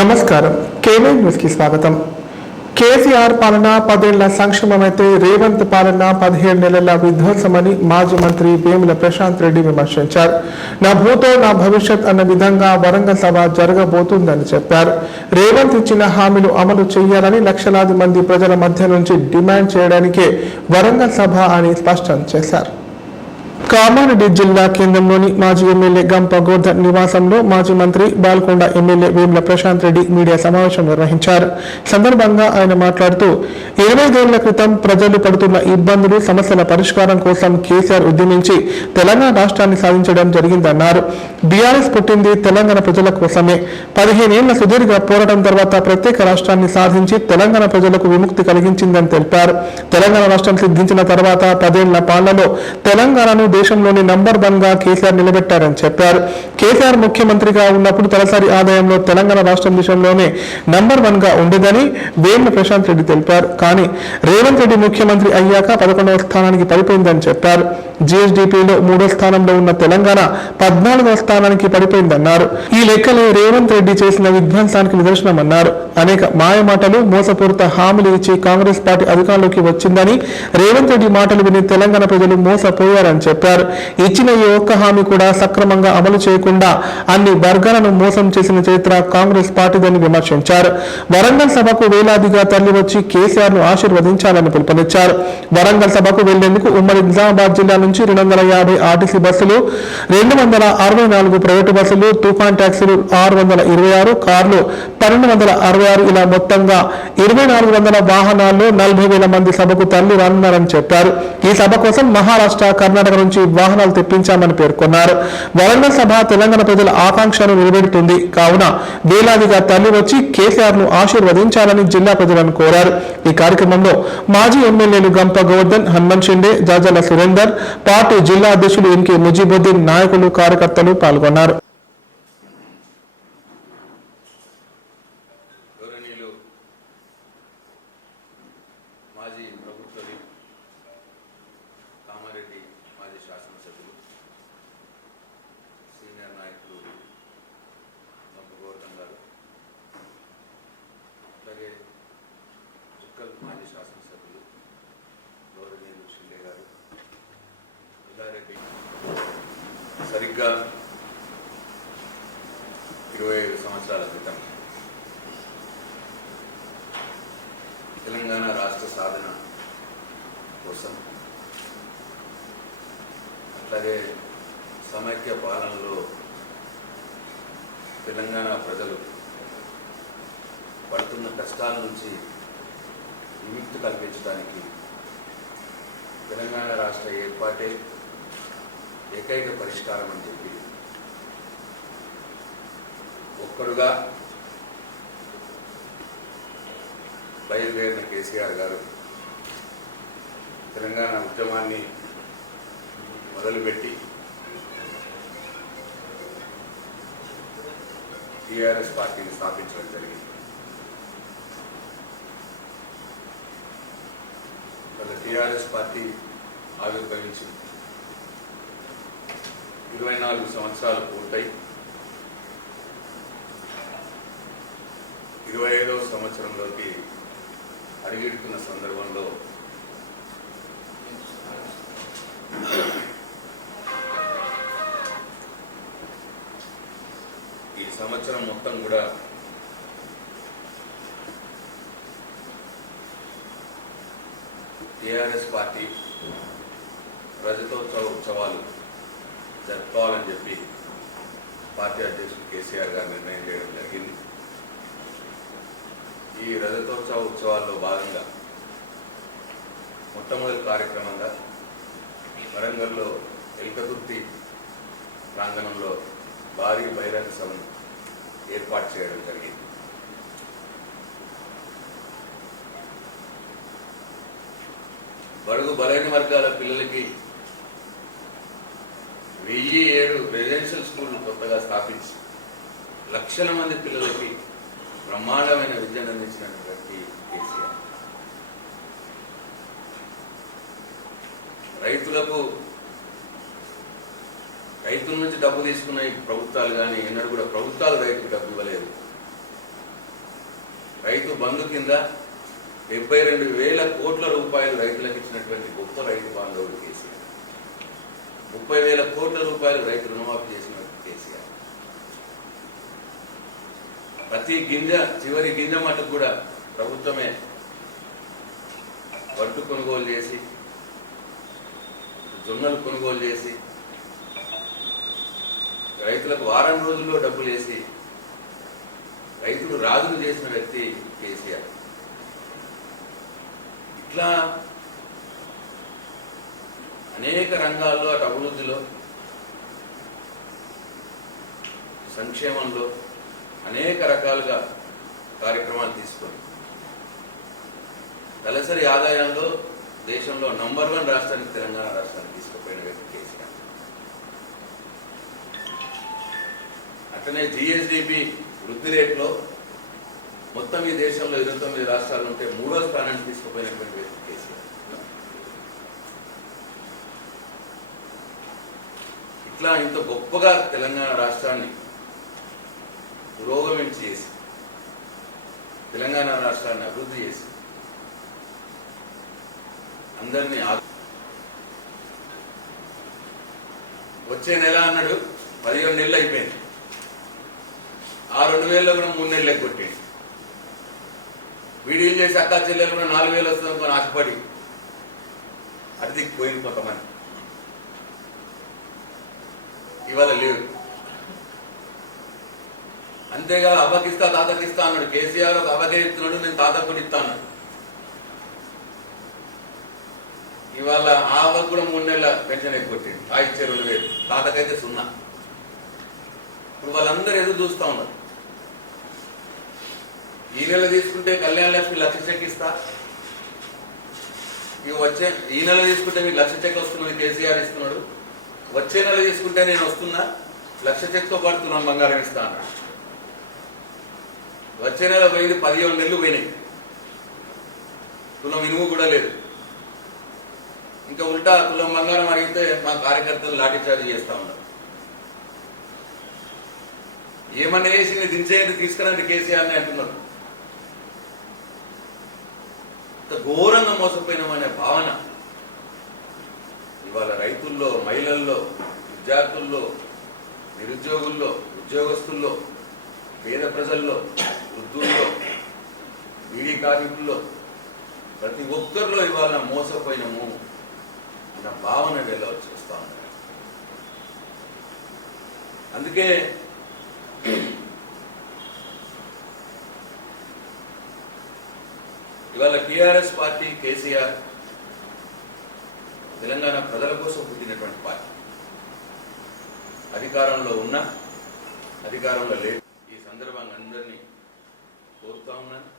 నమస్కారం. KY news కి స్వాగతం. కేసీఆర్ పాలన 10 ఏళ్ల సంక్షేమమైతే రేవంత్ పాలన 17 నెలల విధ్వంసమని మాజీ మంత్రి వేముల ప్రశాంత్ రెడ్డి విమర్శించారు. నా భూతో నా భవిష్యత్ అన్న విధంగా వరంగల్ సభ జరగబోతుందని చెప్పారు. రేవంత్ ఇచ్చిన హామీలు అమలు చేయాలని లక్షలాది మంది ప్రజల మధ్య నుంచి డిమాండ్ చేయడానికే వరంగల్ సభ అని స్పష్టం చేశారు. కామారెడ్డి జిల్లా కేంద్రంలోని మాజీ ఎమ్మెల్యే గంప గోర్ధన్ నివాసంలో మాజీ మంత్రి బాల్కొండ ఎమ్మెల్యే వేముల ప్రశాంత్ రెడ్డి మీడియా సమావేశం నిర్వహించారు. సందర్భంగా ఆయన మాట్లాడుతూ 25 ఏళ్ల క్రితం ప్రజలు పడుతున్న ఇబ్బందులు సమస్యల పరిష్కారం కోసం కేసీఆర్ ఉద్యమించి తెలంగాణ రాష్ట్రాన్ని సాధించడం జరిగిందన్నారు. బీఆర్ఎస్ పుట్టింది తెలంగాణ ప్రజల కోసమే. 15 ఏళ్ల సుదీర్ఘ పోరాటం తర్వాత ప్రత్యేక రాష్ట్రాన్ని సాధించి తెలంగాణ ప్రజలకు విముక్తి కలిగించిందని తెలిపారు. తెలంగాణ రాష్ట్రం సిద్ధించిన తర్వాత 10 ఏళ్ల పాలనలో తెలంగాణను దేశంలోని నంబర్ 1 గా కేసీఆర్ నిలబెట్టారని చెప్పారు. కేసీఆర్ ముఖ్యమంత్రిగా ఉన్నప్పుడు తలసరి ఆదాయంలో తెలంగాణ రాష్ట్రం దేశంలోనే నంబర్ 1 గా ఉండేదని వేముల ప్రశాంత్ రెడ్డి తెలిపారు. కానీ రేవంత్ రెడ్డి ముఖ్యమంత్రి అయ్యాక 11వ స్థానానికి పడిపోయిందని చెప్పారు. జీఎస్డీపీలో 3వ స్థానంలో ఉన్న తెలంగాణ 14వ స్థానానికి పడిపోయిందన్నారు. ఈ లెక్కలో రేవంత్ రెడ్డి చేసిన విధ్వంసానికి నిదర్శనమన్నారు. అనేక మాయమాటలు, మోసపూరిత హామీలు ఇచ్చి కాంగ్రెస్ పార్టీ అధికారంలోకి వచ్చిందని, రేవంత్ రెడ్డి మాటలు విని తెలంగాణ ప్రజలు మోసపోయారని చెప్పారు. ఇచ్చిన ఈ ఒక్క హామీ కూడా సక్రమంగా అమలు చేయకుండా అన్ని వర్గాలను మోసం చేసిన చరిత్ర కాంగ్రెస్ పార్టీదని విమర్శించారు. వరంగల్ సభకు వేలాదిగా తరలివచ్చి కేసీఆర్ ను ఆశీర్వదించాలని పిలుపునిచ్చారు. వరంగల్ సభకు వెళ్లేందుకు ఉమ్మడి నిజామాబాద్ జిల్లా నుంచి 250 ఆర్టీసీ బస్సులు, 264 ప్రైవేటు బస్సులు, తుఫాన్ ట్యాక్సీలు 626, కార్లు 1266 ఇలా మొత్తంగా 2400 వాహనాల్లో 40,000 మంది సభకు తరలి రానున్నారని చెప్పారు. ఈ సభ కోసం మహారాష్ట్ర, కర్ణాటక నుంచి వాహనాలు తెప్పించామని పేర్కొన్నారు. వరంగల్ సభ తెలంగాణ ప్రజల ఆకాంక్షను నిలబెడుతుంది కావున వేలాదిగా తరలి వచ్చి కేసీఆర్ ను ఆశీర్వదించాలని జిల్లా ప్రజలను కోరారు. ఈ కార్యక్రమంలో మాజీ ఎమ్మెల్యేలు గంప గోవర్ధన్, హనుమంత్ షిండే, జాజల సురేందర్, పార్టీ జిల్లా అధ్యక్షులు ఎన్కే ముజీబుద్దీన్, నాయకులు, కార్యకర్తలు పాల్గొన్నారు. మాజీ ప్రభుత్వ కామారెడ్డి మాజీ శాసనసభ్యులు సీనియర్ నాయకులు గంప గోవర్ధన్ గారు, అలాగే చుక్కల్ మాజీ శాసనసభ్యులు గౌరవనీయులు షిండే గారు, ఇల్లారెడ్డి సరిగ్గా 25 సంవత్సరాల క్రితం తెలంగాణ రాష్ట్ర సాధన కోసం, అట్లాగే సమైక్య పాలనలో తెలంగాణ ప్రజలు పడుతున్న కష్టాల నుంచి విముక్తి కల్పించడానికి తెలంగాణ రాష్ట్ర ఏర్పాటే ఏకైక పరిష్కారం అని చెప్పి ఒక్కడుగా బయలుదేరిన కేసీఆర్ గారు తెలంగాణ ఉద్యమాన్ని మొదలుపెట్టి టీఆర్ఎస్ పార్టీని స్థాపించడం జరిగింది. టీఆర్ఎస్ పార్టీ ఆవిర్భవించి 24 సంవత్సరాలు పూర్తయి 25వ సంవత్సరంలోకి అడుగెడుతున్న సందర్భంలో ఈ సంవత్సరం మొత్తం కూడా టీఆర్ఎస్ పార్టీ రజతోత్సవ ఉత్సవాలు జరుపుకోవాలని చెప్పి పార్టీ అధ్యక్షుడు కేసీఆర్ గారు నిర్ణయం చేయడం జరిగింది. ఈ రజతోత్సవ ఉత్సవాల్లో భాగంగా మొట్టమొదటి కార్యక్రమంగా వరంగల్లో ఎల్కతుర్తి ప్రాంగణంలో భారీ బహిరంగ సభను ఏర్పాటు చేయడం జరిగింది. బడుగు బలైన వర్గాల పిల్లలకి 1007 రెసిడెన్షియల్ స్కూళ్లు కొత్తగా స్థాపించి లక్షల మంది పిల్లలకి బ్రహ్మాండమైన విద్యను అందించినటువంటి కేసీఆర్, రైతులకు రైతుల నుంచి డబ్బు తీసుకున్న ప్రభుత్వాలు కానీ ఎన్నడూ కూడా ప్రభుత్వాలు రైతుకు డబ్బు ఇవ్వలేదు. రైతు బంధు కింద 72,000 కోట్ల రూపాయలు రైతులకు ఇచ్చినటువంటి గొప్ప రైతు బాంధవుడు కేసీఆర్. 30,000 కోట్ల రూపాయలు రైతు రుణమాఫీ చేసినటువంటి కేసీఆర్. ప్రతి గింజ, చివరి గింజ మటుకు కూడా ప్రభుత్వమే వడ్లు కొనుగోలు చేసి, జొన్నలు కొనుగోలు చేసి, రైతులకు వారం రోజుల్లో డబ్బులు వేసి రైతులు రాజును చేసిన వ్యక్తి కేసీఆర్. ఇట్లా అనేక రంగాల్లో, అటు అభివృద్ధిలో, సంక్షేమంలో అనేక రకాలుగా కార్యక్రమాలు తీసుకొని తలసరి ఆదాయంలో దేశంలో నంబర్ 1 రాష్ట్రానికి, తెలంగాణ రాష్ట్రానికి తీసుకుపోయిన వ్యక్తి కేసీఆర్. అట్లనే జిఎస్డిపి వృద్ధి రేట్లో మొత్తం ఈ దేశంలో 29 రాష్ట్రాలు ఉంటే 3వ స్థానానికి తీసుకుపోయినటువంటి వ్యక్తి కేసీఆర్. ఇట్లా ఇంత గొప్పగా తెలంగాణ రాష్ట్రాన్ని పురోగమించి చేసి, తెలంగాణ రాష్ట్రాన్ని అభివృద్ధి చేసి అందరినీ వచ్చే నెల అన్నాడు, 17 నెలలు అయిపోయింది. ఆ 2,000లో కూడా 3 నెలలు కొట్టింది. వీడియోలు చేసి అక్కా చెల్లెలు కూడా 4,000 వస్తుంది కొని ఆశపడి అటు దిక్కుపోయింది కొంతమంది. ఇవాళ లేవు. అంతేకాదు అవ్వకిస్తా తాతకిస్తా అన్నాడు కేసీఆర్. ఒక అవ్వకే ఇస్తున్నాడు, నేను తాతకు కూడా ఇస్తా అన్నాడు. ఇవాళ ఆ అవ్వకు కూడా 3 నెలల పెన్షన్ ఎగ్గొట్టింది. ఆ ఇచ్చే 2,000, తాతకైతే 0. ఇప్పుడు వాళ్ళందరూ ఎదురు చూస్తా ఉన్నారు. ఈ నెల తీసుకుంటే కళ్యాణ లక్ష్మి 1,00,000 చెక్ ఇస్తా, ఇవి వచ్చే ఈ నెల తీసుకుంటే మీకు 1,00,000 చెక్ వస్తున్నది కేసీఆర్ ఇస్తున్నాడు, వచ్చే నెల తీసుకుంటే నేను వస్తున్నా 1,00,000 చెక్తో పాటు తులం బంగారం ఇస్తా అన్నాడు. వచ్చే నెల పోయింది, 17 నెలలు పోయినాయి, తులం ఇనుము కూడా లేదు. ఇంకా ఉల్టా తులం బంగారం అడిగితే మా కార్యకర్తలు లాఠీచార్జ్ చేస్తా ఉన్నారు. ఏమన్నా వేసి నేను దించేది తీసుకురండి కేసీఆర్ని అంటున్నారు. ఘోరంగా మోసపోయినామనే భావన ఇవాళ రైతుల్లో, మహిళల్లో, విద్యార్థుల్లో, నిరుద్యోగుల్లో, ఉద్యోగస్తుల్లో, పేద ప్రజల్లో, వృద్ధుల్లో, బీడీ కార్మికుల్లో, ప్రతి ఒక్కరిలో ఇవాళ మోసపోయినాము అన్న భావన వీళ్ళ వచ్చేస్తా ఉన్నారు. అందుకే ఇవాళ టిఆర్ఎస్ పార్టీ, కేసీఆర్ తెలంగాణ ప్రజల కోసం పుట్టినటువంటి పార్టీ. అధికారంలో ఉన్నా, అధికారంలో లేదు. ఈ సందర్భంగా అందరినీ కోరుతా ఉన్నాను,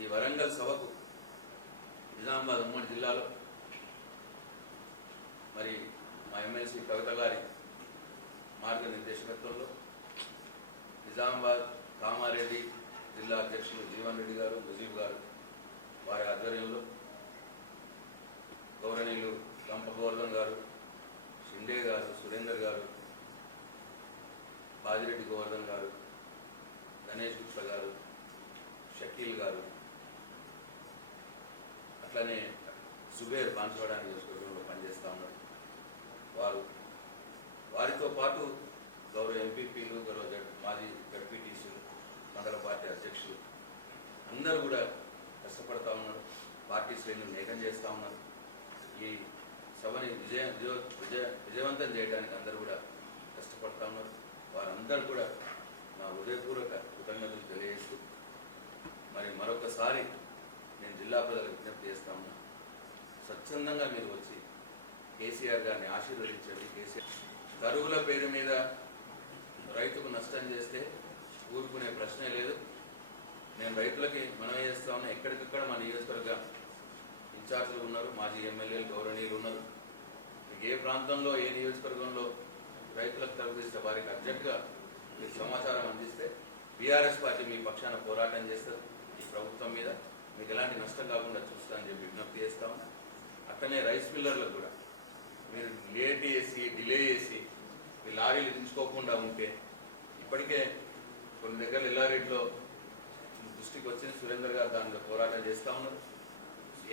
ఈ వరంగల్ సభకు నిజామాబాద్ ఉమ్మడి జిల్లాలో మరి మా ఎమ్మెల్సీ కవిత గారి మార్గనిర్దేశకత్వంలో నిజామాబాద్ కామారెడ్డి జిల్లా అధ్యక్షులు జీవన్ రెడ్డి గారు, ముజీబ్ గారు వారి ఆధ్వర్యంలో గౌరవనీయులు గంప గోవర్ధన్ గారు, షిండే గారు, సురేందర్ గారు, బాజిరెడ్డి గోవర్ధన్ గారు, గణేష్ గుప్తా గారు, షకీల్ గారు, అట్లనే సుబేర్ బాన్స్వాడ నియోజకవర్గంలో పనిచేస్తూ ఉన్నారు. వారితో పాటు గౌరవ ఎంపీపీలు, గౌరవ మాజీ జడ్పీటీసీలు, మండల పార్టీ అధ్యక్షులు అందరూ కూడా కష్టపడతా ఉన్నారు. పార్టీ శ్రేణులను ఏకం చేస్తూ ఉన్నారు. ఈ సభని విజయవంతం చేయడానికి అందరూ కూడా కష్టపడతా ఉన్నారు. వారందరూ కూడా నా హృదయపూర్వక కృతజ్ఞతలు తెలియజేస్తూ మరి మరొకసారి నేను జిల్లా ప్రజలకు విజ్ఞప్తి చేస్తా ఉన్నా, స్వచ్ఛందంగా మీరు వచ్చి కేసీఆర్ గారిని ఆశీర్వదించండి. కేసీఆర్ కరువుల పేరు మీద రైతుకు నష్టం చేస్తే ఊరుకునే ప్రశ్నే లేదు. నేను రైతులకి మనవి చేస్తా ఉన్నా, ఎక్కడికక్కడ మా నియోజకవర్గ ఇన్ఛార్జీలు ఉన్నారు, మాజీ ఎమ్మెల్యేలు, గౌరవనీయులు ఉన్నారు. మీకు ఏ ప్రాంతంలో, ఏ నియోజకవర్గంలో రైతులకు తరలిస్తే వారికి అర్జెంటుగా మీరు సమాచారం అందిస్తే బీఆర్ఎస్ పార్టీ మీ పక్షాన పోరాటం చేస్తారు. ఈ ప్రభుత్వం మీద మీకు ఎలాంటి నష్టం కాకుండా చూస్తా అని చెప్పి విజ్ఞప్తి చేస్తా ఉన్నా. అట్లనే రైస్ మిల్లర్లకు కూడా మీరు లేట్ చేసి, డిలే చేసి మీ లారీలు దించుకోకుండా ఉంటే, ఇప్పటికే కొన్ని దగ్గర ఎల్లారెడ్డిలో దృష్టికి వచ్చిన సురేందర్ గారు దాని మీద పోరాటం చేస్తూ ఉన్నారు.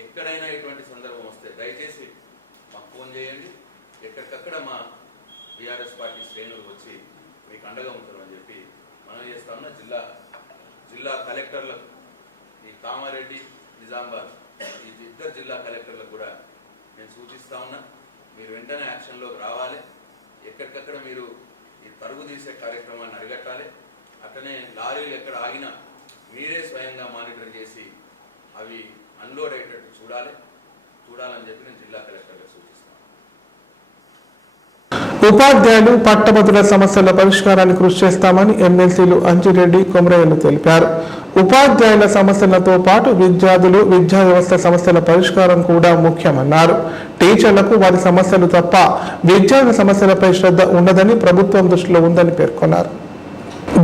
ఎక్కడైనా ఇటువంటి సందర్భం వస్తే దయచేసి మాకు ఫోన్ చేయండి. ఎక్కడికక్కడ మా బీఆర్ఎస్ పార్టీ శ్రేణులు వచ్చి మీకు అండగా ఉంటారని చెప్పి మనం చేస్తా ఉన్నా. జిల్లా కలెక్టర్లకు, ఈ కామారెడ్డి, నిజామాబాద్ ఈ ఇద్దరు జిల్లా కలెక్టర్లకు కూడా నేను సూచిస్తా ఉన్నా, మీరు వెంటనే యాక్షన్లోకి రావాలి. ఎక్కడికక్కడ మీరు ఈ పరుగు తీసే కార్యక్రమాన్ని అరిగట్టాలి. అట్లనే లారీలు ఎక్కడ ఆగినా మీరే స్వయంగా మానిటర్ చేసి అవి అన్లోడ్ అయ్యేటట్టు చూడాలని చెప్పి నేను జిల్లా కలెక్టర్లకు సూచిస్తాను. ఉపాధ్యాయులు పట్టభద్రుల సమస్యల పరిష్కారానికి కృషి చేస్తామని ఎమ్మెల్సీలు అంజిరెడ్డి, కొమరయ్యలు తెలిపారు. ఉపాధ్యాయుల సమస్యలతో పాటు విద్యార్థులు, విద్యా వ్యవస్థ సమస్యల పరిష్కారం కూడా ముఖ్యమన్నారు. టీచర్లకు వారి సమస్యలు తప్ప విద్యార్థుల సమస్యలపై శ్రద్ధ ఉండదని ప్రభుత్వం దృష్టిలో ఉందని పేర్కొన్నారు.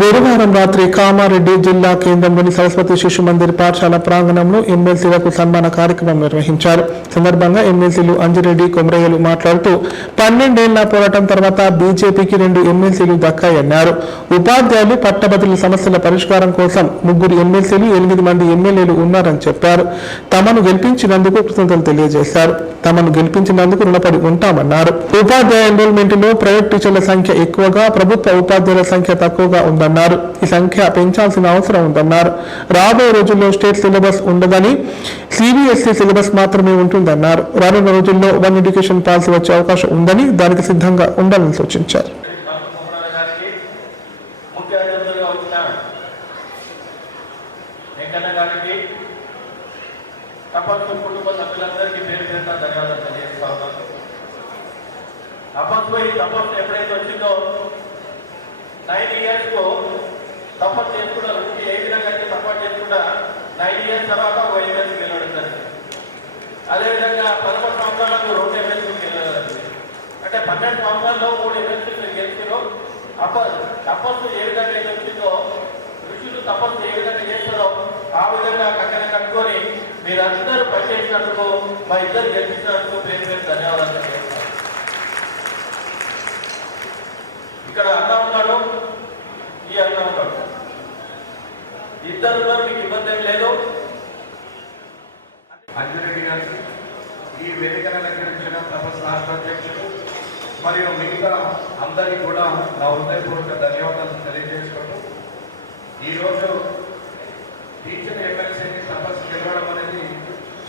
గురువారం రాత్రి కామారెడ్డి జిల్లా కేంద్రంలోని సరస్వతి శిశు మందిర్ పాఠశాల ప్రాంగణంలో ఎమ్మెల్సీలకు సన్మాన కార్యక్రమం నిర్వహించారు. సందర్భంగా ఎమ్మెల్సీలు అంజిరెడ్డి, కొమరయ్యలు మాట్లాడుతూ 12 ఏళ్ల పోరాటం తర్వాత బీజేపీకి 2 ఎమ్మెల్సీలు దక్కాయన్నారు. ఉపాధ్యాయులు, పట్టభద్రుల సమస్యల పరిష్కారం కోసం 3 ఎమ్మెల్సీలు, 8 మంది ఎమ్మెల్యేలు ఉన్నారని చెప్పారు. తమను గెలిపించినందుకు కృతజ్ఞతలు తెలియజేశారు. తమను గెలిపించినందుకు రుణపడి ఉంటామన్నారు. ఉపాధ్యాయ ఎన్రోల్మెంట్ లో ప్రైవేట్ టీచర్ల సంఖ్య ఎక్కువగా, ప్రభుత్వ ఉపాధ్యాయుల సంఖ్య తక్కువగా ఉందన్నారు. ఈ సంఖ్య పెంచాల్సిన అవసరం ఉందన్నారు. రాబోయే రోజుల్లో స్టేట్ సిలబస్ ఉండదని, సిబిఎస్ఈ సిలబస్ మాత్రమే ఉంటుందన్నారు. రానున్న రోజుల్లో వన్ ఎడ్యుకేషన్ పాలసీ వచ్చే అవకాశం ఉందని, దానికి సిద్ధంగా ఉండాలని సూచించారు. ఎప్పుడైతే వచ్చిందో 9 years సపోర్ట్ చేసుకుంటా, ఏ విధంగా సపోర్ట్ చేసుకుంటా 9 years తర్వాత ఒక ఎమ్మెల్సీ గెలవడం. అదేవిధంగా 11 సంవత్సరాలకు 2 ఎమ్మెల్సీలు గెలవాలి. అంటే 12 సంవత్సరాల్లో 3 ఎమ్మెల్సీలు గెలిచారు. తపస్సు ఏ విధంగా అయితే వచ్చిందో, ఋషులు తపస్సు ఏ విధంగా చేస్తారో ఆ విధంగా కక్కన కట్టుకొని మీరందరూ పనిచేసినందుకు, మా ఇద్దరు గెలిపించినందుకు పేరు ధన్యవాదాలు తెలియజేస్తాను. ఇక్కడ అన్న ఉన్నాడు, ఈ అన్న ఉన్నాడు, ఇద్దరు మీకు ఇబ్బంది ఏం లేదు. అంజిరెడ్డి గారికి, ఈ వేదికను అలంకరించిన తపస్సు రాష్ట్ర అధ్యక్షులు మరియు మిగతా అందరికీ కూడా నా హృదయపూర్వక ధన్యవాదాలు తెలియజేసుకుంటూ, ఈరోజు టీచర్ ఎమ్మెల్సీని తపస్సు గెలవడం అనేది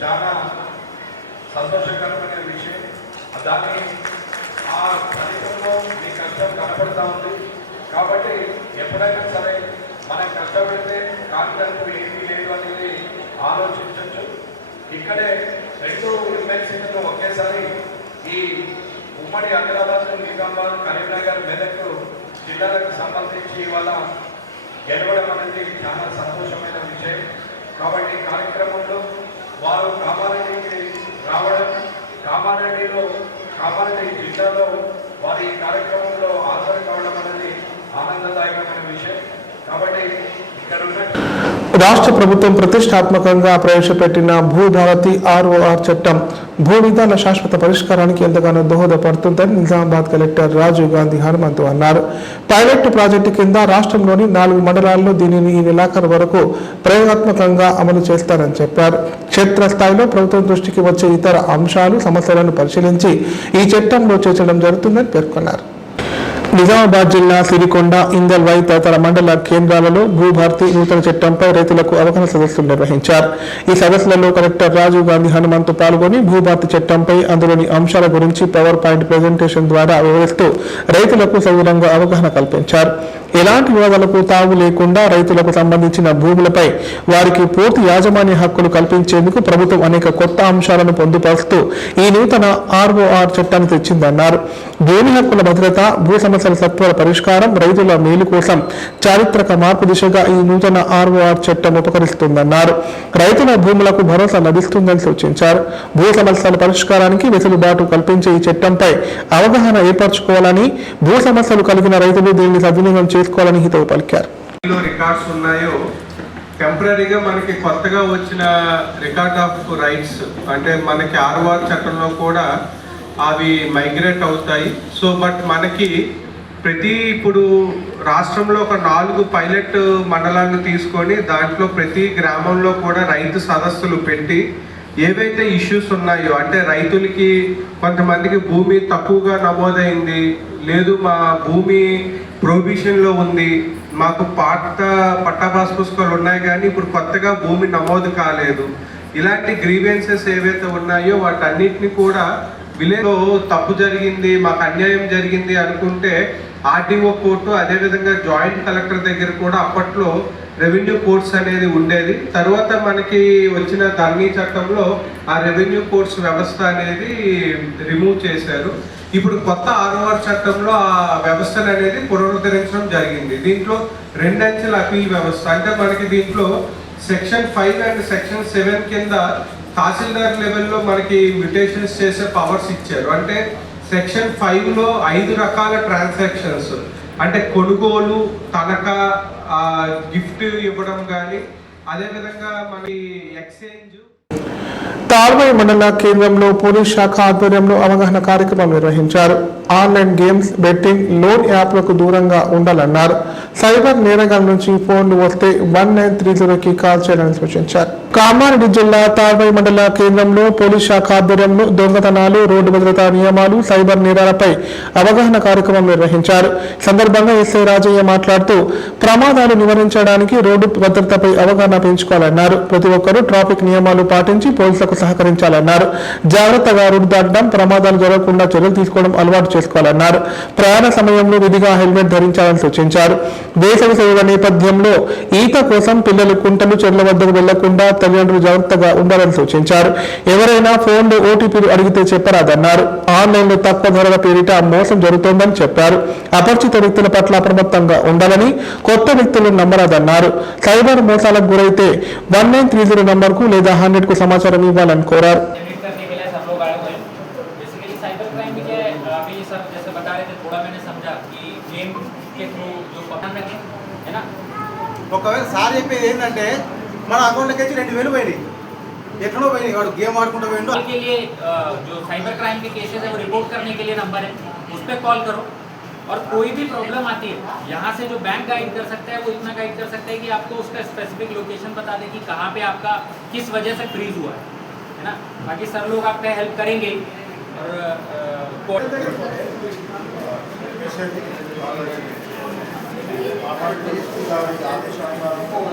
చాలా సంతోషకరమైన విషయం. దాన్ని ఆ ఫలితంలో మీ కష్టం కనపడతా ఉంది. కాబట్టి ఎప్పుడైనా సరే మనం కష్టపడితే కాంట్రాక్ట్ ఏమీ లేదు అనేది ఆలోచించవచ్చు. ఇక్కడే 2 ఎమ్మెల్సీలను ఒకేసారి ఈ ఉమ్మడి ఆదిలాబాద్, నిజామాబాద్, కరీంనగర్, మెదక్ జిల్లాలకు సంబంధించి ఇవాళ గెలవడం అనేది చాలా సంతోషమైన విషయం. కాబట్టి కార్యక్రమంలో వారు కామారెడ్డికి రావడం, కామారెడ్డి జిల్లాలో వారి కార్యక్రమంలో హాజరు కావడం అనేది ఆనందదాయకమైన విషయం. కాబట్టి ఇక్కడ ఉన్న రాష్ట్ర ప్రభుత్వం ప్రతిష్టాత్మకంగా ప్రవేశపెట్టిన భూభారతి ROR చట్టం భూ విధాన శాశ్వత పరిష్కారానికి ఎంతగానో దోహదపడుతుందని నిజామాబాద్ కలెక్టర్ రాజీవ్ గాంధీ హనుమంతు అన్నారు. పైలట్ ప్రాజెక్టు కింద రాష్ట్రంలోని 4 మండలాల్లో దీనిని ఈ నెలాఖరు వరకు ప్రయోగాత్మకంగా అమలు చేస్తారని చెప్పారు. క్షేత్రస్థాయిలో ప్రభుత్వం దృష్టికి వచ్చే ఇతర అంశాలు, సమస్యలను పరిశీలించి ఈ చట్టంలో చేర్చడం జరుగుతుందని పేర్కొన్నారు. నిజామాబాద్ జిల్లా సిరికొండ, ఇందల్వై తదితర మండల కేంద్రాలలో భూభారతి నూతన చట్టంపై రైతులకు అవగాహన సదస్సులు నిర్వహించారు. ఈ సదస్సులలో కలెక్టర్ రాజీవ్ గాంధీ హనుమంతు పాల్గొని భూభారతి చట్టంపై, అందులోని అంశాల గురించి పవర్ పాయింట్ ప్రెజెంటేషన్ ద్వారా వివరిస్తూ రైతులకు సవివరంగా అవగాహన కల్పించారు. ఎలాంటి వివాదాలకు తావు లేకుండా రైతులకు సంబంధించిన భూములపై వారికి పూర్తి యాజమాన్య హక్కులు కల్పించేందుకు ప్రభుత్వం అనేక కొత్త అంశాలను పొందుపరుస్తూ ఈ నూతన ROR చట్టాన్ని తెచ్చిందన్నారు. భూమి హక్కుల భద్రత, భూ సమస్యల సత్వర పరిష్కారం, రైతుల మేలు కోసం చారిత్రక మార్పు దిశగా ఈ నూతన ROR చట్టం ఉపకరిస్తుందన్నారు. రైతుల భూములకు భరోసా లభిస్తుందని సూచించారు. భూ సమస్యల పరిష్కారానికి వెసులుబాటు కల్పించే ఈ చట్టంపై అవగాహన ఏర్పరచుకోవాలని, భూ సమస్యలు కలిగిన రైతులు దీనిని సద్వినియోగం చేసుకోవాలని హితవు పలికారు. రికార్డ్స్ ఉన్నాయో టెంపరీగా మనకి కొత్తగా వచ్చిన రికార్డ్ ఆఫ్ రైట్స్ అంటే మనకి ROR చట్టంలో కూడా అవి మైగ్రేట్ అవుతాయి. సో బట్ మనకి ఇప్పుడు రాష్ట్రంలో ఒక 4 పైలట్ మండలాలను తీసుకొని దాంట్లో ప్రతి గ్రామంలో కూడా రైతు సదస్సులు పెట్టి ఏవైతే ఇష్యూస్ ఉన్నాయో, అంటే రైతులకి కొంతమందికి భూమి తక్కువగా నమోదైంది, లేదు మా భూమి ప్రొహిబిషన్లో ఉంది, మాకు పట్టాపాస్ పుస్తకాలు ఉన్నాయి కానీ ఇప్పుడు కొత్తగా భూమి నమోదు కాలేదు, ఇలాంటి గ్రీవెన్సెస్ ఏవైతే ఉన్నాయో వాటన్నిటిని కూడా విలేజ్లో తప్పు జరిగింది, మాకు అన్యాయం జరిగింది అనుకుంటే ఆర్డీఓ కోర్టు, అదేవిధంగా జాయింట్ కలెక్టర్ దగ్గర కూడా అప్పట్లో రెవెన్యూ కోర్ట్స్ అనేది ఉండేది. తర్వాత మనకి వచ్చిన ధరణి చట్టంలో ఆ రెవెన్యూ కోర్ట్స్ వ్యవస్థ అనేది రిమూవ్ చేశారు. ఇప్పుడు కొత్త ఆర్ఓఆర్ చట్టంలో ఆ వ్యవస్థను అనేది పునరుద్ధరించడం జరిగింది. దీంట్లో 2 అంచెల అపీల్ వ్యవస్థ, అంటే మనకి దీంట్లో సెక్షన్ 5 అండ్ సెక్షన్ 7 కింద తహసీల్దార్ లెవెల్లో మనకి మ్యూటేషన్స్ చేసే పవర్స్ ఇచ్చారు. అంటే సెక్షన్ 5లో 5 రకాల ట్రాన్సాక్షన్స్, అంటే కొనుగోలు, తనఖా, గిఫ్ట్ ఇవ్వడం కానీ, అదేవిధంగా మనకి ఎక్స్చేంజ్. తాల్వాయి మండల కేంద్రంలో పోలీస్ శాఖ ఆధ్వర్యంలో అవగాహన కార్యక్రమం నిర్వహించారు. ఆన్లైన్ గేమ్స్, బెట్టింగ్, లోన్ యాప్లకు దూరంగా ఉండాలన్నారు. సైబర్ నేరగాల నుంచి ఫోన్లు వస్తే 1930కి కాల్ చేయాలని సూచించారు. కామారెడ్డి జిల్లా తాల్వాయి మండల కేంద్రంలో పోలీస్ శాఖ ఆధ్వర్యంలో దొంగతనాలు, రోడ్డు భద్రతా నియమాలు, సైబర్ నేరాలపై అవగాహన కార్యక్రమం నిర్వహించారు. సందర్భంగా ఎస్ఐ రాజయ్య మాట్లాడుతూ ప్రమాదాలు నివారించడానికి రోడ్డు భద్రతపై అవగాహన పెంచుకోవాలన్నారు. ప్రతి ఒక్కరూ ట్రాఫిక్ నియమాలు పాటించి పోలీసులకు సహకరించాలన్నారు. జాగ్రత్తగా రోడ్డు దాటడం, ప్రమాదాలు జరగకుండా చర్యలు తీసుకోవడం అలవాటు చేసుకోవాలన్నారు. ప్రయాణ సమయంలో విధిగా హెల్మెట్ ధరించాలని సూచించారు. వేసవి సెలవుల నేపథ్యంలో ఈత కోసం పిల్లలు కుంటలు, చెర్ల వద్దకు వెళ్లకుండా తల్లిదండ్రులు జాగ్రత్తగా ఉండాలని సూచించారు. ఎవరైనా ఫోన్లో ఓటీపీలు అడిగితే చెప్పరాదన్నారు. ఆన్లైన్లో తక్కువ ధరల పేరిట మోసం జరుగుతోందని చెప్పారు. అపరిచిత వ్యక్తుల పట్ల అప్రమత్తంగా ఉండాలని, కొత్త వ్యక్తులను నమ్మరాదన్నారు. సైబర్ మోసాలకు గురైతే 1930 నంబర్కు లేదా 100కు సమాచారం ఇవ్వాలని కోరారు. ఒకవేళ సార్ చెప్పేది ఏంటంటే మన అకౌంట్లోకి వచ్చి 2000 పోయినాయి, ఎక్కడో పోయినాయి, వాడు గేమ్ ఆడుకుంటూ పోయిండు. के लिए जो साइबर क्राइम के केसेस है वो रिपोर्ट करने के लिए नंबर है, उस पर कॉल करो. और कोई भी प्रॉब्लम आती है, यहाँ से जो बैंक गाइड कर सकता है वो इतना गाइड कर सकता है कि आपको उसका स्पेसिफिक लोकेशन बता दे कि कहाँ पे आपका किस वजह से फ्रीज हुआ है ना. बाकी सर लोग आपका हेल्प करेंगे. और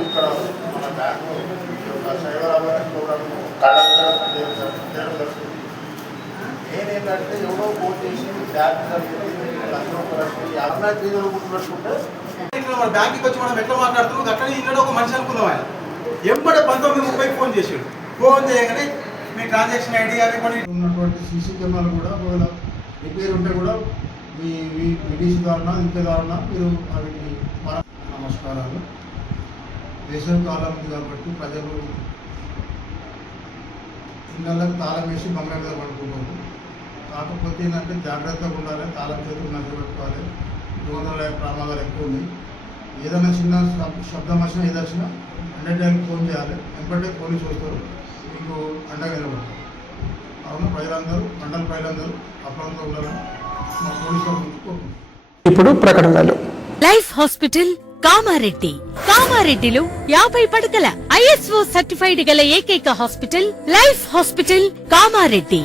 ఇక్కడ మన బ్యాంకు సైబర్ అవేర్నెస్ ప్రోగ్రామ్ నేనేంటంటే ఎవరో ఫోన్ చేసి బ్యాంక్ అవినాష్ వీధిలో గుర్తుపెట్టుకుంటే మన బ్యాంక్కి వచ్చి మనం ఎట్లా మాట్లాడుతున్నాం అక్కడ ఇక్కడ ఒక మనిషి అనుకుందాం. ఆయన ఎంబడే 19:30 ఫోన్ చేసాడు. ఫోన్ చేయగానే మీ ట్రాన్సాక్షన్ ఐడి అవి కొన్ని ఉన్నటువంటి సీసీ కెమెరాలు కూడా ఒకవేళ రిపేర్ ఉంటే కూడా మీ విడిసి ద్వారా ఇంకే ద్వారా మీరు వాటికి నమస్కారాలు. వేసవి కాలం ఉంది కాబట్టి ప్రజలు ఇళ్ళకి తాళం వేసి బంగ్లా మీద పడుకోకూడదు. కాకపోతే ఏంటంటే జాగ్రత్తగా ఉండాలి, తాళం చేతులు నచ్చ పెట్టుకోవాలి. దొంగతనాల ప్రమాదాలు ఎక్కువ ఉన్నాయి. ఏదైనా చిన్న శబ్దం వచ్చినా ఏది వచ్చినా 100 ఫోన్ చేయాలి. వెంటనే పోలీసు వస్తారు, మీకు అండగా నిలబడతారు. అవును, ప్రజలందరూ, మండల ప్రజలందరూ అప్రమత్తంగా ఉండాలని మా పోలీసులు కోరుకుంటున్నాం. ఇప్పుడు ప్రకటనలు. Life hospital Kamareddy. కామారెడ్డిలో 50 పడకల ISO సర్టిఫైడ్ గల ఏకైక hospital life hospital Kamareddy.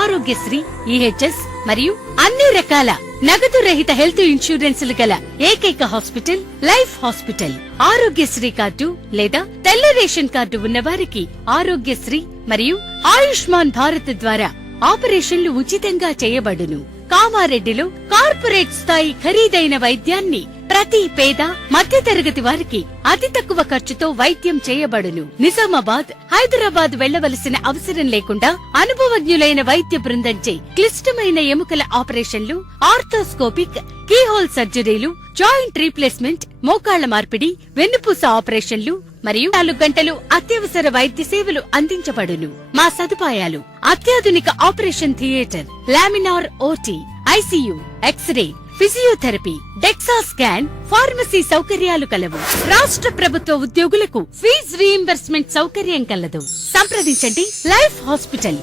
Aarogyasri, EHS మరియు అన్ని రకాల నగదు రహిత హెల్త్ ఇన్సూరెన్సులు గల ఏకైక hospital life hospital. Aarogyasri card లేదా తెల్ల రేషన్ కార్డు ఉన్న వారికి ఆరోగ్యశ్రీ మరియు ఆయుష్మాన్ భారత్ ద్వారా ఆపరేషన్లు ఉచితంగా చేయబడును. కామారెడ్డిలో కార్పొరేట్ స్థాయి ఖరీదైన వైద్యాన్ని ప్రతి పేద మధ్యతరగతి వారికి అతి తక్కువ ఖర్చుతో వైద్యం చేయబడును. నిజామాబాద్, హైదరాబాద్ వెళ్లవలసిన అవసరం లేకుండా అనుభవజ్ఞులైన వైద్య బృందంచే క్లిష్టమైన ఎముకల ఆపరేషన్లు, ఆర్థోస్కోపిక్, కీహోల్ సర్జరీలు, జాయింట్ రీప్లేస్మెంట్, మోకాళ్ల మార్పిడి, వెన్నుపూస ఆపరేషన్లు మరియు 4 గంటలు అత్యవసర వైద్య సేవలు అందించబడును. మా సదుపాయాలు: అత్యాధునిక operation theatre, laminar OT, ICU, x ray, physiotherapy, DEXA scan, pharmacy సౌకర్యాలు కలవు. రాష్ట్ర ప్రభుత్వ ఉద్యోగులకు ఫీజు రీయింబర్స్మెంట్ సౌకర్యం కలదు. సంప్రదించండి లైఫ్ హాస్పిటల్.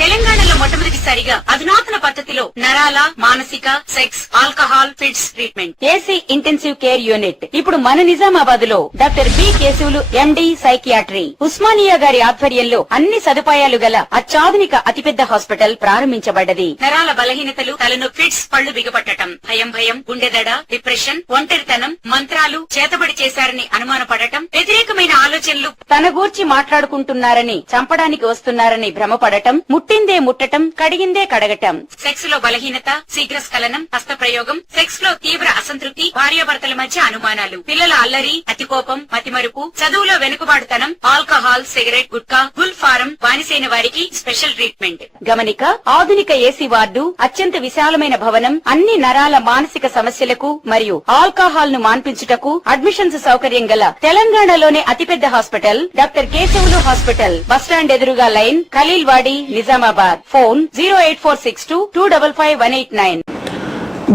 తెలంగాణలో మొట్టమొదటిసారిగా అధునాతన పద్ధతిలో నరాల, మానసిక, sex, alcohol, fits treatment, AC intensive care unit ఇప్పుడు మన నిజామాబాద్ లో doctor B Keshavulu MD psychiatry, Osmania గారి ఆధ్వర్యంలో అన్ని సదుపాయాలు గల అత్యాధునిక అతిపెద్ద హాస్పిటల్ ప్రారంభించబడ్డది. నరాల బలహీనతలు, తలనొప్పి, ఫిట్స్, పళ్లు బిగపట్టడం, భయం, గుండెదడ, డిప్రెషన్, ఒంటరితనం, మంత్రాలు చేతబడి చేశారని అనుమానపడటం, వ్యతిరేకమైన ఆలోచనలు, తన గూర్చి మాట్లాడుకుంటున్నారని, చంపడానికి వస్తున్నారని భ్రమపడటం, ముట్టిందే ముట్టటం, కడిగిందే కడగటం, సెక్స్ లో బలహీనత, శీఘ్రస్ఖలనం, హస్తప్రయోగం, సెక్స్ లో తీవ్ర అసంతృప్తి, భార్యాభర్తల మధ్య అనుమానాలు, పిల్లల అల్లరి, అతికోపం, మతిమరుపు, చదువులో వెనుకబాటుతనం, alcohol, cigarette, gutka, Gul form బానిసైన వారికి స్పెషల్ ట్రీట్మెంట్. గమనిక: ఆధునిక ఏసీ వార్డు, అత్యంత విశాలమైన భవనం, అన్ని నరాల మానసిక సమస్యలకు మరియు ఆల్కహాల్ ను మాన్పించుటకు అడ్మిషన్స్ సౌకర్యం గల తెలంగాణలోనే అతిపెద్ద hospital doctor Keshavulu hospital. Bus stand ఎదురుగా లైన్, ఖలీల్వాడి, నిజామాబాద్. ఫోన్ 08462255189.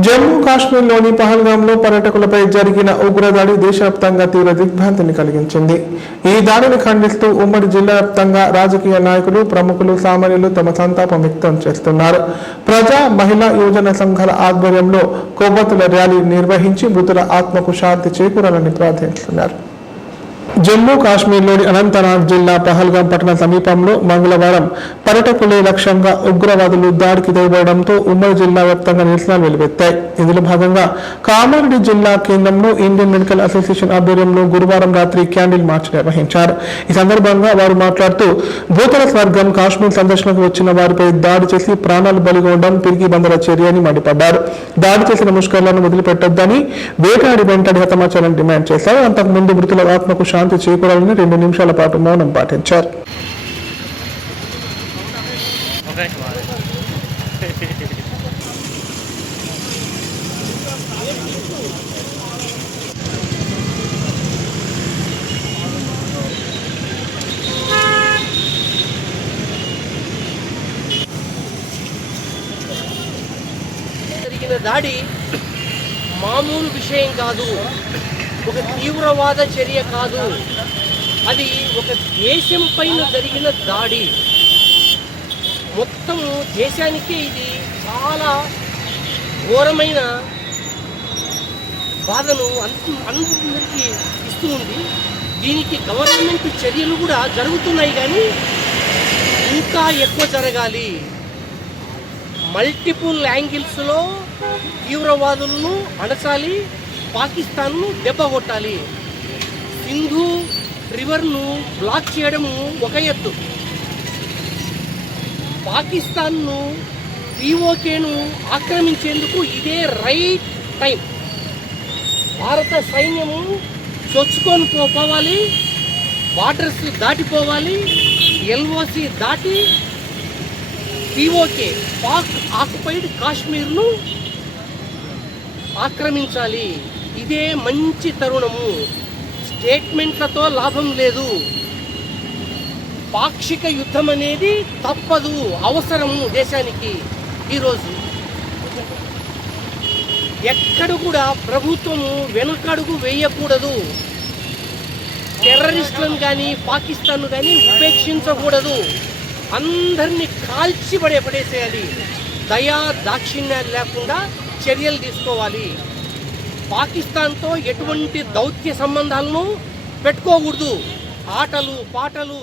జమ్మూ కాశ్మీర్లోని పహల్గాంలో పర్యాటకులపై జరిగిన ఉగ్రదాడి దేశవ్యాప్తంగా తీవ్ర దిగ్భ్రాంతిని కలిగించింది. ఈ దాడిని ఖండిస్తూ ఉమ్మడి జిల్లా వ్యాప్తంగా రాజకీయ నాయకులు, ప్రముఖులు, సామాన్యులు తమ సంతాపం వ్యక్తం చేస్తున్నారు. ప్రజా, మహిళా, యువజన సంఘాల ఆధ్వర్యంలో కొవ్వొత్తుల ర్యాలీ నిర్వహించి మృతుల ఆత్మకు శాంతి చేకూరాలని ప్రార్థిస్తున్నారు. జమ్మూ కాశ్మీర్లోని అనంతనాగ్ జిల్లా పహల్గాం పట్టణ సమీపంలో మంగళవారం పర్యాటకులే లక్ష్యంగా ఉగ్రవాదులు దాడికి దిగబడడంతో ఉమ్మడి జిల్లా వ్యాప్తంగా నిరసనలు వెలువెత్తాయి. ఇందులో భాగంగా కామారెడ్డి జిల్లా కేంద్రంలో ఇండియన్ మెడికల్ అసోసియేషన్ ఆధ్వర్యంలో గురువారం రాత్రి క్యాండిల్ మార్చ్ నిర్వహించారు. ఈ సందర్భంగా వారు మాట్లాడుతూ భూతల స్వర్గం కాశ్మీర్ సందర్శనకు వచ్చిన వారిపై దాడి చేసి ప్రాణాలు బలిగొనడం పిరికి బందల చర్య అని మండిపడ్డారు. దాడి చేసిన ముష్కర్లను వదిలిపెట్టొద్దని, వేటాడి వెంటనే హతమార్చాలని డిమాండ్ చేశారు. అంతకుముందు మృతుల ఆత్మకు శాంతి చేకూరాలని 2 నిమిషాల పాటు మౌనం పాటించారు. జరిగిన దాడి మామూలు విషయం కాదు, ఒక తీవ్రవాద చర్య కాదు, అది ఒక దేశం పైన జరిగిన దాడి. మొత్తం దేశానికే ఇది చాలా ఘోరమైన బాధను అందరికీ ఇస్తూ ఉంది. దీనికి గవర్నమెంట్ చర్యలు కూడా జరుగుతున్నాయి, కానీ ఇంకా ఎక్కువ జరగాలి. మల్టిపుల్ యాంగిల్స్లో తీవ్రవాదులను అణచాలి, పాకిస్తాన్ను దెబ్బ కొట్టాలి. సింధు రివర్ను బ్లాక్ చేయడము ఒక ఎత్తు, పాకిస్తాన్ను పీఓకేను ఆక్రమించేందుకు ఇదే రైట్ టైం. భారత సైన్యము చొచ్చుకొని పోవాలి, బార్డర్స్ దాటిపోవాలి, ఎల్ఓసి దాటి పీఓకే పాక్ ఆక్యుపైడ్ కాశ్మీర్ను ఆక్రమించాలి. ఇదే మంచి తరుణము. స్టేట్మెంట్లతో లాభం లేదు. పాక్షిక యుద్ధం అనేది తప్పదు, అవసరము దేశానికి. ఈరోజు ఎక్కడ కూడా ప్రభుత్వము వెనుకడుగు వేయకూడదు. టెర్రరిస్టులను కానీ పాకిస్తాన్ను కానీ ఉపేక్షించకూడదు. అందరినీ కాల్చి పడేసేయాలి. దయా దాక్షిణ్యాలు లేకుండా చర్యలు తీసుకోవాలి. పాకిస్తాన్తో ఎటువంటి దౌత్య సంబంధాలను పెట్టుకోకూడదు. ఆటలు పాటలు.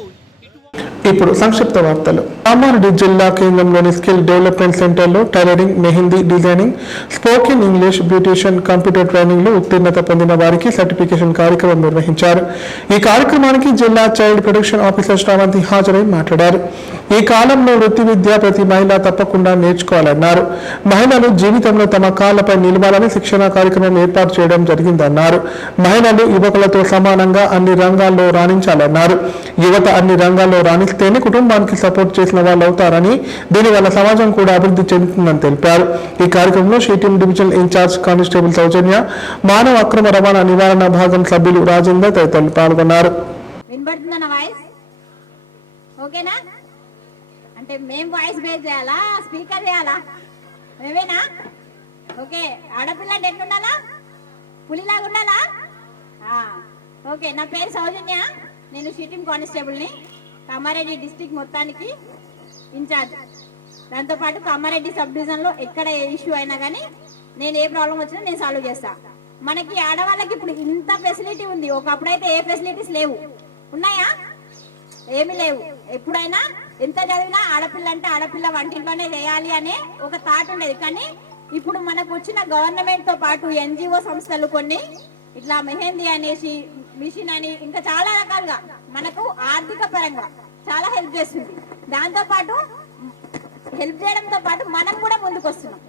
ఇప్పుడు సంక్షిప్త వార్తలు. కామారెడ్డి జిల్లా కేంద్రంలోని స్కిల్ డెవలప్మెంట్ సెంటర్లో tailoring, mehndi designing, spoken English, beautician, computer training లో ఉత్తీర్ణత పొందిన వారికి సర్టిఫికేషన్ కార్యక్రమం నిర్వహించారు. ఈ కార్యక్రమానికి జిల్లా చైల్డ్ ప్రొటెక్షన్ ఆఫీసర్ శ్రావంతి హాజరై మాట్లాడారు. ఈ కాలంలో వృత్తి విద్య ప్రతి మహిళ తప్పకుండా నేర్చుకోవాలన్నారు. మహిళలు జీవితంలో తమ కాళ్లపై నిలవాలని శిక్షణ కార్యక్రమం ఏర్పాటు చేయడం జరిగిందన్నారు. మహిళలు యువకులతో సమానంగా అన్ని రంగాల్లో రాణించాలన్నారు. యువత అన్ని రంగాల్లో రాణిస్తేనే కుటుంబానికి సపోర్ట్ చేసిన వాళ్ళు అవుతారని, దీనివల్ల సమాజం కూడా అభివృద్ధి చెందుతుందని తెలిపారు. ఈ కార్యక్రమంలో షీటీం డివిజనల్ ఇన్ఛార్జ్ కానిస్టేబుల్ సౌజన్య, మానవ అక్రమ రవాణా నివారణ భాగం సభ్యులు రాజేందర్ తదితరులు పాల్గొన్నారు. ఓకేనా? అంటే మేము వాయిస్ బేస్ చేయాలా, స్పీకర్ చేయాలా? మేమేనా? ఓకే. ఆడపిల్ల ఎట్లుండాలా? పులిలాగా ఉండాలా? ఓకే, నా పేరు సౌజన్య, నేను షూటింగ్ కానిస్టేబుల్ని, కామారెడ్డి డిస్టిక్ మొత్తానికి ఇన్ఛార్జ్. దాంతోపాటు కామారెడ్డి సబ్ డివిజన్లో ఎక్కడ ఏ ఇష్యూ అయినా కానీ నేను ఏ ప్రాబ్లం వచ్చినా నేను సాల్వ్ చేస్తా. మనకి ఆడవాళ్ళకి ఇప్పుడు ఇంత ఫెసిలిటీ ఉంది, ఒకప్పుడైతే ఏ ఫెసిలిటీస్ లేవు. ఉన్నాయా? ఏమీ లేవు. ఎప్పుడైనా ఎంత చదివినా ఆడపిల్ల అంటే ఆడపిల్ల వంటింట్లోనే చేయాలి అనే ఒక థాట్ ఉండేది. కానీ ఇప్పుడు మనకు వచ్చిన గవర్నమెంట్ తో పాటు NGO సంస్థలు కొన్ని ఇట్లా మెహందీ అనేసి, మిషన్ అని, ఇంకా చాలా రకాలుగా మనకు ఆర్థిక పరంగా చాలా హెల్ప్ చేస్తుంది. దాంతో పాటు హెల్ప్ చేయడంతో పాటు మనం కూడా ముందుకు వస్తున్నాం,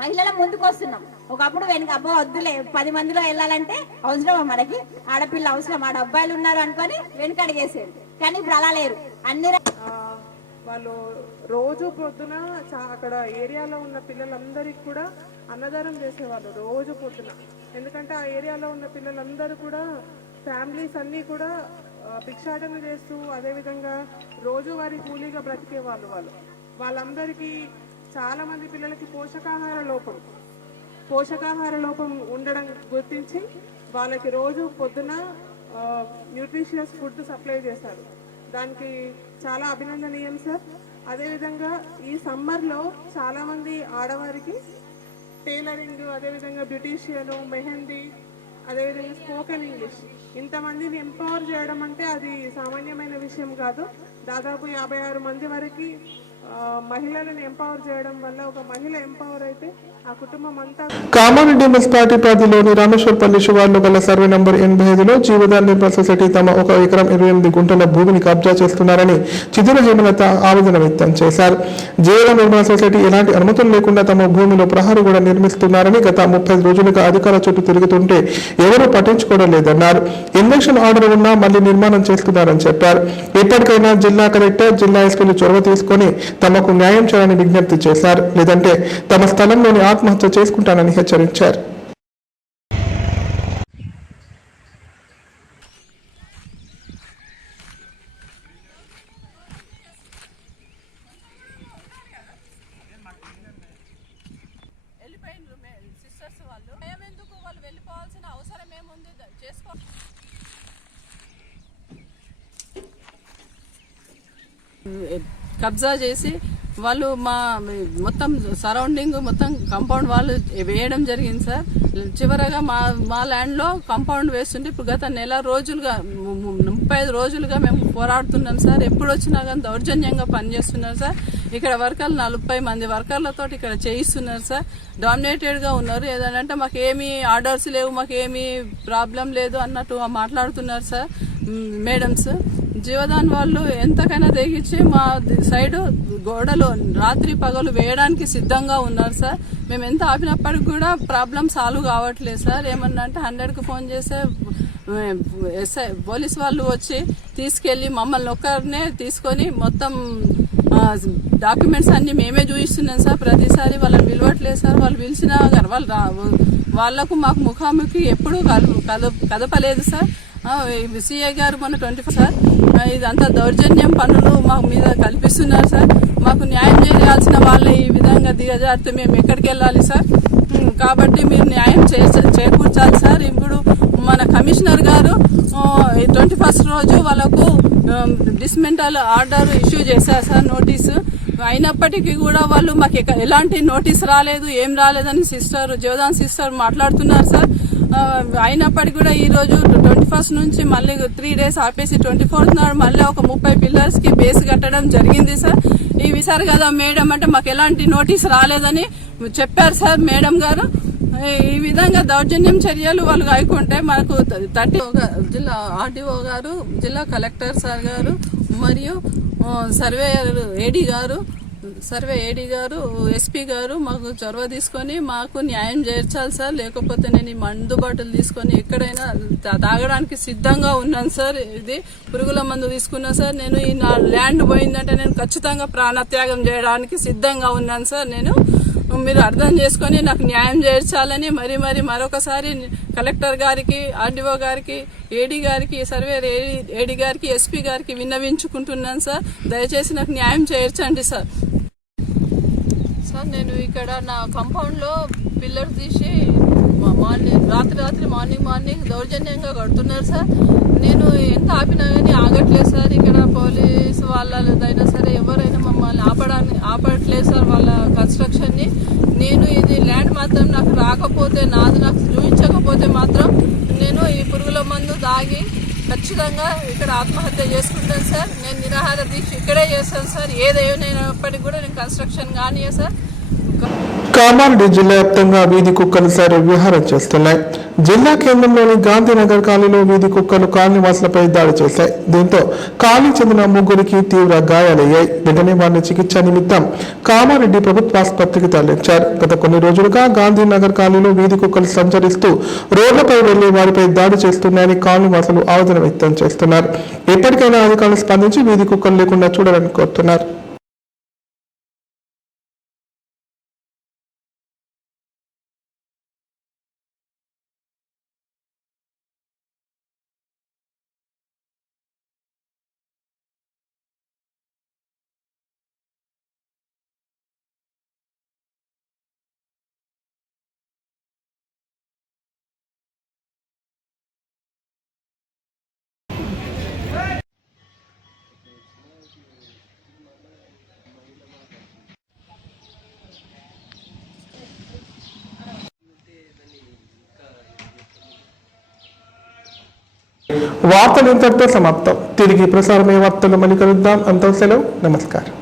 మహిళలు ముందుకు వస్తున్నాం. ఒకప్పుడు వెనుక అబ్బో వద్దులే 10 మందిలో వెళ్ళాలంటే అవసరమా మనకి, ఆడపిల్ల అవసరం, ఆడ అబ్బాయిలు ఉన్నారు అనుకొని వెనుకడిగేసేది. కానీ ఇప్పుడు అలా లేరు. అన్ని వాళ్ళు రోజు పొద్దున అక్కడ ఏరియాలో ఉన్న పిల్లలందరికీ కూడా అన్నదానం చేసేవాళ్ళు రోజు పొద్దున. ఎందుకంటే ఆ ఏరియాలో ఉన్న పిల్లలందరూ కూడా ఫ్యామిలీస్ అన్నీ కూడా భిక్షాటన చేస్తూ అదేవిధంగా రోజువారీ కూలీగా బ్రతికేవాళ్ళు. వాళ్ళందరికీ చాలా మంది పిల్లలకి పోషకాహార లోపం ఉండడం గుర్తించి వాళ్ళకి రోజు పొద్దున న్యూట్రిషియస్ ఫుడ్ సప్లై చేశారు. దానికి చాలా అభినందనీయం సార్. అదేవిధంగా ఈ సమ్మర్లో చాలామంది ఆడవారికి టైలరింగ్, అదేవిధంగా బ్యూటీషియన్, మెహందీ, అదేవిధంగా స్పోకెన్ ఇంగ్లీష్, ఇంతమందిని ఎంపవర్ చేయడం అంటే అది సామాన్యమైన విషయం కాదు. దాదాపు 56 మంది వరకు మహిళలను ఎంపవర్ చేయడం వల్ల ఒక మహిళ ఎంపవర్ అయితే ఆ కుటుంబం అంతా. కామారెడ్డి మున్సిపాలిటీ పరిధిలోని రామేశ్వరపల్లి శివార్లో గల సర్వే నంబర్ 85లో జీవదాన్ నిర్మల్ సొసైటీ తమ 1 ఎకరం 28 గుంటల భూమిని కబ్జా చేస్తున్నారని చిదురు హేమలత ఆవేదన వ్యక్తం చేశారు. జీవదాన్ నిర్మల్ సొసైటీ ఎలాంటి అనుమతులు లేకుండా తమ భూమిలో ప్రహరీ కూడా నిర్మిస్తున్నారని గత 35 రోజులుగా అధికారుల చుట్టూ తిరుగుతుంటే ఎవరూ పట్టించుకోవడం లేదన్నారు. ఇన్వెక్షన్ ఆర్డర్ ఉన్నా మళ్లీ నిర్మాణం చేస్తున్నారని చెప్పారు. ఇప్పటికైనా జిల్లా కలెక్టర్, జిల్లా ఎస్పీలు చొరవ తీసుకుని తమకు న్యాయం చేయాలని విజ్ఞప్తి చేశారు. లేదంటే తమ స్థలంలోని ఆత్మహత్య చేసుకుంటానని హెచ్చరించారు. వెళ్ళిపోవాల్సిన అవసరం ఏముంది? చేసుకో. కబ్జా చేసి వాళ్ళు మా మొత్తం సరౌండింగ్ మొత్తం కాంపౌండ్ వాళ్ళు వేయడం జరిగింది సార్. చివరగా మా ల్యాండ్లో కాంపౌండ్ వేస్తుంటే ఇప్పుడు గత నెల రోజులుగా 35 రోజులుగా మేము పోరాడుతున్నాం సార్. ఎప్పుడు వచ్చినా కానీ దౌర్జన్యంగా పనిచేస్తున్నారు సార్. ఇక్కడ వర్కర్లు 40 మంది వర్కర్లతో ఇక్కడ చేయిస్తున్నారు సార్. డామినేటెడ్గా ఉన్నారు. ఏదంటే మాకు ఏమీ ఆర్డర్స్ లేవు, మాకు ఏమీ ప్రాబ్లం లేదు అన్నట్టు మాట్లాడుతున్నారు సార్ మేడమ్స్. జీవదాన్ వాళ్ళు ఎంతకైనా తెగించి మా సైడ్ గోడలు రాత్రి పగలు వేయడానికి సిద్ధంగా ఉన్నారు సార్. మేము ఎంత ఆపినప్పటికి కూడా ప్రాబ్లం సాల్వ్ కావట్లేదు సార్. ఏమన్నా అంటే 100కి ఫోన్ చేస్తే పోలీస్ వాళ్ళు వచ్చి తీసుకెళ్లి మమ్మల్ని ఒక్కరినే తీసుకొని మొత్తం డాక్యుమెంట్స్ అన్ని మేమే చూపిస్తున్నాం సార్. ప్రతిసారి వాళ్ళని పిలవట్లేదు సార్. వాళ్ళు పిలిచినా వాళ్లకు మాకు ముఖాముఖి ఎప్పుడూ కదపలేదు సార్. సిఐ గారు మొన్న 24 సార్ ఇదంతా దౌర్జన్యం పనులు మా మీద కల్పిస్తున్నారు సార్. మాకు న్యాయం చేయాల్సిన వాళ్ళే ఈ విధంగా దిగజారితే మేము ఎక్కడికి వెళ్ళాలి సార్? కాబట్టి మీరు న్యాయం చేకూర్చాలి సార్. ఇప్పుడు మన కమిషనర్ గారు 21st రోజు వాళ్ళకు డిస్మెంటల్ ఆర్డర్ ఇష్యూ చేశారు సార్, నోటీసు. అయినప్పటికీ కూడా వాళ్ళు మాకు ఎలాంటి నోటీస్ రాలేదు, ఏం రాలేదని జీవదాన్ సిస్టర్ మాట్లాడుతున్నారు సార్. అయినప్పటికీ కూడా ఈ రోజు 21st నుంచి మళ్ళీ 3 days ఆపేసి 24th నాడు మళ్ళీ ఒక 30 పిల్లర్స్ కి బేస్ కట్టడం జరిగింది సార్. ఈ విసారి కదా మేడం అంటే మాకు ఎలాంటి నోటీస్ రాలేదని చెప్పారు సార్ మేడం గారు. ఈ విధంగా దౌర్జన్యం చర్యలు వాళ్ళు కాకుంటే మనకు 30 జిల్లా ఆర్డీఓ గారు, జిల్లా కలెక్టర్ సార్ గారు మరియు సర్వే ఏడీ గారు, ఎస్పీ గారు మాకు చొరవ తీసుకొని మాకు న్యాయం చేర్చాలి సార్. లేకపోతే నేను ఈ మందు బాటిల్ తీసుకొని ఎక్కడైనా తాగడానికి సిద్ధంగా ఉన్నాను సార్. ఇది పురుగుల మందు తీసుకున్నా సార్. నేను ఈ నా ల్యాండ్ పోయిందంటే నేను ఖచ్చితంగా ప్రాణత్యాగం చేయడానికి సిద్ధంగా ఉన్నాను సార్. మీరు అర్థం చేసుకొని నాకు న్యాయం చేర్చాలని మరొకసారి కలెక్టర్ గారికి, ఆర్డీఓ గారికి, ఏడీ గారికి, సర్వే ఏడీ గారికి, ఎస్పీ గారికి విన్నవించుకుంటున్నాను సార్. దయచేసి నాకు న్యాయం చేర్చండి సార్. సార్ నేను ఇక్కడ నా కాంపౌండ్లో పిల్లర్ తీసి రాత్రి మార్నింగ్ దౌర్జన్యంగా కడుతున్నారు సార్. నేను ఎంత ఆపినా కానీ ఆగట్లేదు సార్. ఇక్కడ పోలీసు వాళ్ళదైనా సరే ఎవరైనా మమ్మల్ని ఆపట్లేదు సార్ వాళ్ళ కన్స్ట్రక్షన్ని. నేను ఇది ల్యాండ్ మాత్రం నాకు రాకపోతే నాకు చూపించకపోతే మాత్రం నేను ఈ పురుగుల మందు తాగి ఖచ్చితంగా ఇక్కడ ఆత్మహత్య చేసుకుంటాను సార్. నేను నిరాహార దీక్ష ఇక్కడే చేస్తాను సార్. ఏదైనప్పటికీ కూడా నేను కన్స్ట్రక్షన్ కానీ సార్. కామారెడ్డి జిల్లా వ్యాప్తంగా వీధి కుక్కలు సరే విహారం చేస్తున్నాయి. జిల్లా కేంద్రంలోని గాంధీనగర్ కాలనీలో వీధి కుక్కలు కాలనీవాసులపై దాడి చేశాయి. దీంతో కాలనీ చెందిన ముగ్గురికి తీవ్ర గాయాలయ్యాయి. వెంటనే వారిని చికిత్స నిమిత్తం కామారెడ్డి ప్రభుత్వ ఆసుపత్రికి తరలించారు. గత కొన్ని రోజులుగా గాంధీనగర్ కాలనీలో వీధి కుక్కలు సంచరిస్తూ రోడ్లపై వెళ్లి వారిపై దాడి చేస్తున్నాయని కాలనీవాసులు ఆవేదన వ్యక్తం చేస్తున్నారు. ఎప్పటికైనా అధికారులు స్పందించి వీధి కుక్కలు లేకుండా చూడాలని కోరుతున్నారు. వార్తలు ఇంతటితో సమాప్తం. తిరిగి ప్రసారమయ్యే వార్తలు మళ్ళీ కలుద్దాం. అంతా సెలవు. నమస్కారం.